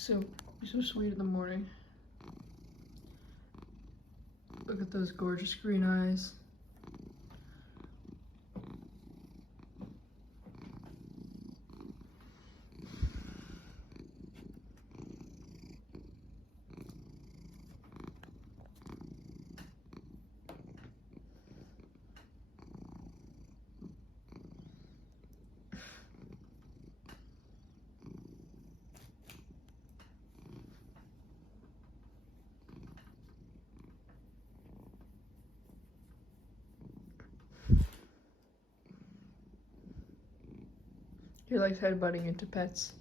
so sweet in the morning. Look at those gorgeous green eyes. He likes headbutting into pets.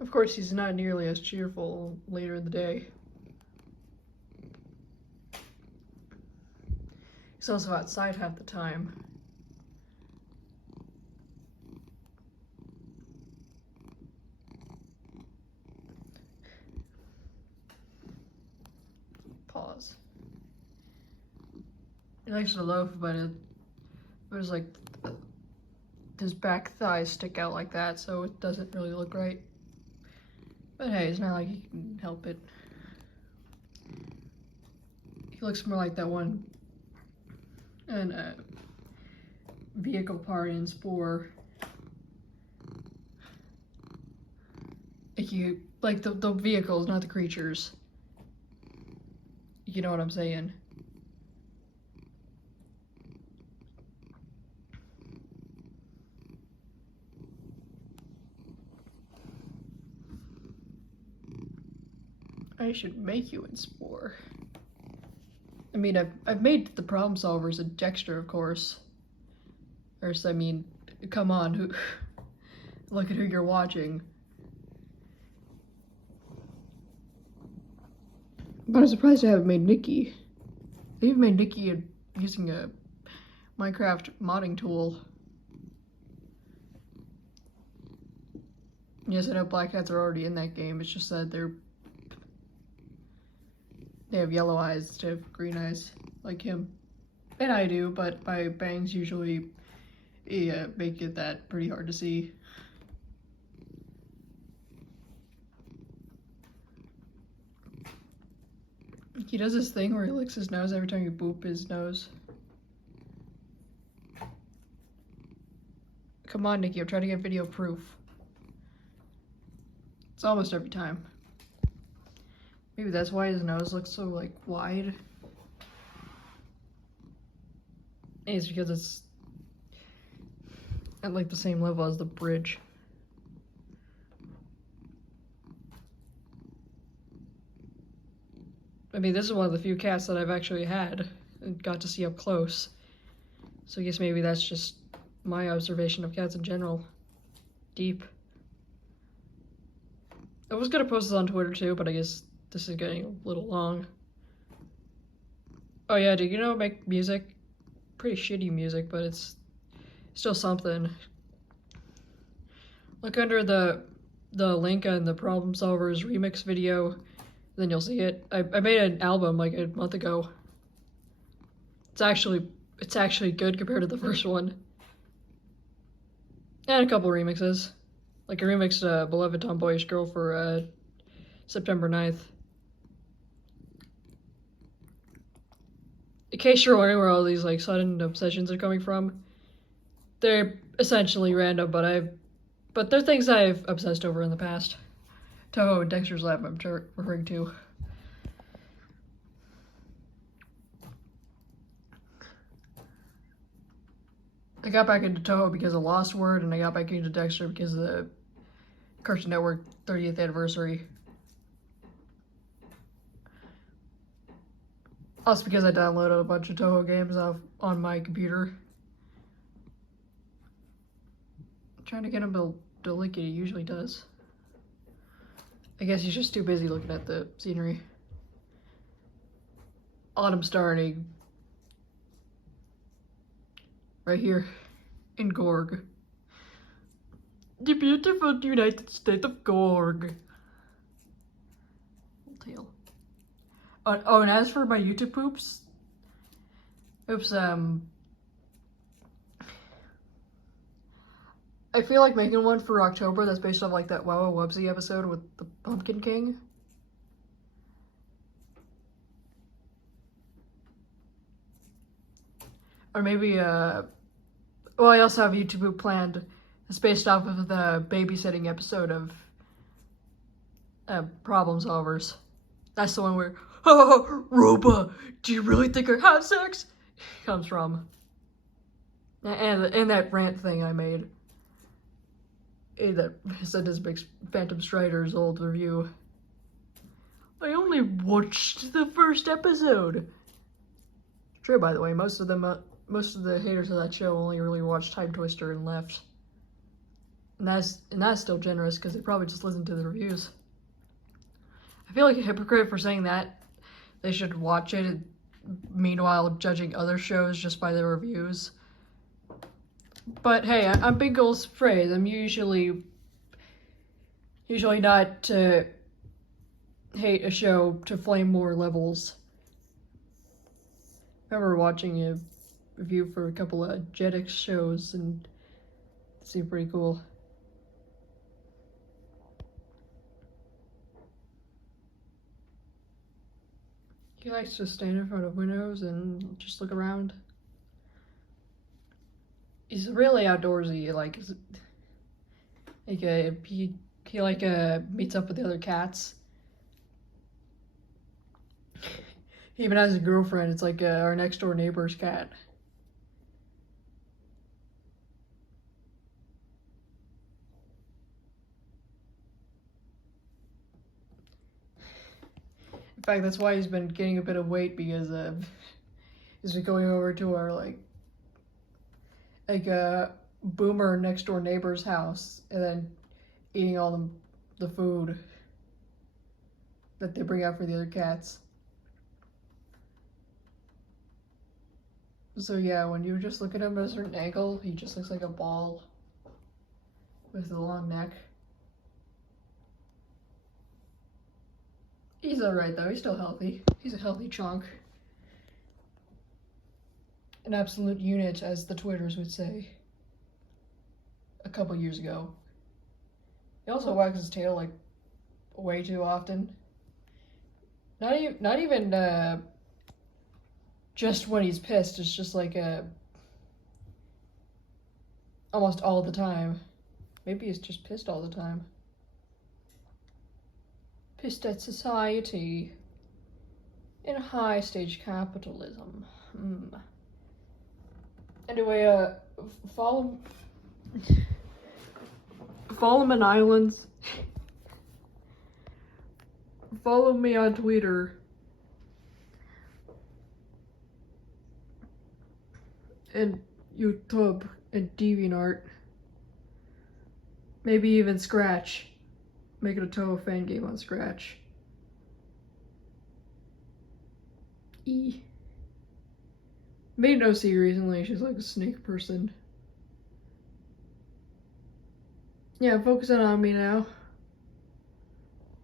Of course, he's not nearly as cheerful later in the day. He's also outside half the time. Pause. He likes to loaf, but there's like his back thighs stick out like that, so it doesn't really look right. But hey, it's not like he can help it. He looks more like that one vehicle part in SPORE. Like the vehicles, not the creatures. You know what I'm saying? I should make you in SPORE. I mean, I've made the problem solvers in Dexter, of course. Or, I mean, come on, look at who you're watching. But I'm surprised I haven't made Nicky. I even made Nicky using a Minecraft modding tool. Yes, I know black cats are already in that game, it's just that they have yellow eyes instead of green eyes, like him. And I do, but my bangs usually make it that pretty hard to see. He does this thing where he licks his nose every time you boop his nose. Come on, Nicky, I'm trying to get video proof. It's almost every time. Maybe that's why his nose looks so, like, wide. It's because it's at, like, the same level as the bridge. I mean, this is one of the few cats that I've actually had and got to see up close. So I guess maybe that's just my observation of cats in general. Deep. I was gonna post this on Twitter too, but I guess this is getting a little long. Oh yeah, dude, you know, make music? Pretty shitty music, but it's still something. Look under the link on the Problem Solverz remix video, then you'll see it. I made an album like a month ago. It's actually good compared to the first one. And a couple remixes. Like I remixed Beloved Tomboyish Girl for September 9th. In case you're wondering where all these like sudden obsessions are coming from, they're essentially random, but they're things I've obsessed over in the past. Touhou and Dexter's Lab I'm referring to. I got back into Touhou because of Lost Word, and I got back into Dexter because of the Cartoon Network 30th anniversary. Also because I downloaded a bunch of Touhou games on my computer. I'm trying to get him to link it, he usually does. I guess he's just too busy looking at the scenery. Autumn starting. Right here in Gorg. The beautiful United States of Gorg. Tail. Oh, and as for my YouTube poops, I I feel like making one for October that's based off like that Wow Wubsy episode with the Pumpkin King. Or maybe, well, I also have YouTube planned. It's based off of the babysitting episode of Problem Solvers. That's the one where, oh, Roba, do you really think I have sex? Comes from. And that rant thing I made. That said this big Phantom Strider's old review. I only watched the first episode. True, by the way, most of the haters of that show only really watched Time Twister and left. And that's still generous because they probably just listened to the reviews. I feel like a hypocrite for saying that. They should watch it, and meanwhile judging other shows just by their reviews. But hey, I'm Big Goals Praise. I'm usually not to hate a show to flame more levels. I remember watching a review for a couple of Jetix shows and it seemed pretty cool. He likes to stand in front of windows and just look around. He's really outdoorsy, like he meets up with the other cats. He even has a girlfriend. It's like our next door neighbor's cat. In fact, that's why he's been gaining a bit of weight, because he's been going over to our like a boomer next door neighbor's house and then eating all the food that they bring out for the other cats. So yeah, when you just look at him at a certain angle, he just looks like a ball with a long neck. He's alright though, he's still healthy. He's a healthy chunk. An absolute unit, as the Twitters would say. A couple years ago. He also wags his tail like way too often. Not even just when he's pissed, it's just like almost all the time. Maybe he's just pissed all the time. Pissed at society. In high stage capitalism. Anyway, follow me Islands. Follow me on Twitter. And YouTube and DeviantArt. Maybe even Scratch. Make it a Touhou fan game on Scratch. Made no see recently, she's like a snake person. Yeah, focusing on me now.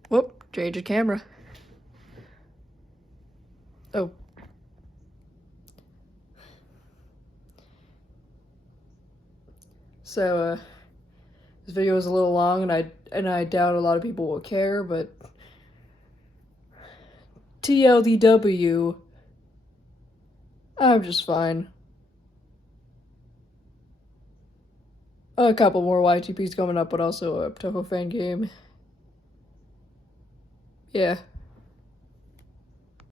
Whoop, change the camera. Oh. So, this video is a little long, and I doubt a lot of people will care, but TLDW, I'm just fine. A couple more YTPs coming up, but also a Touhou fan game. Yeah.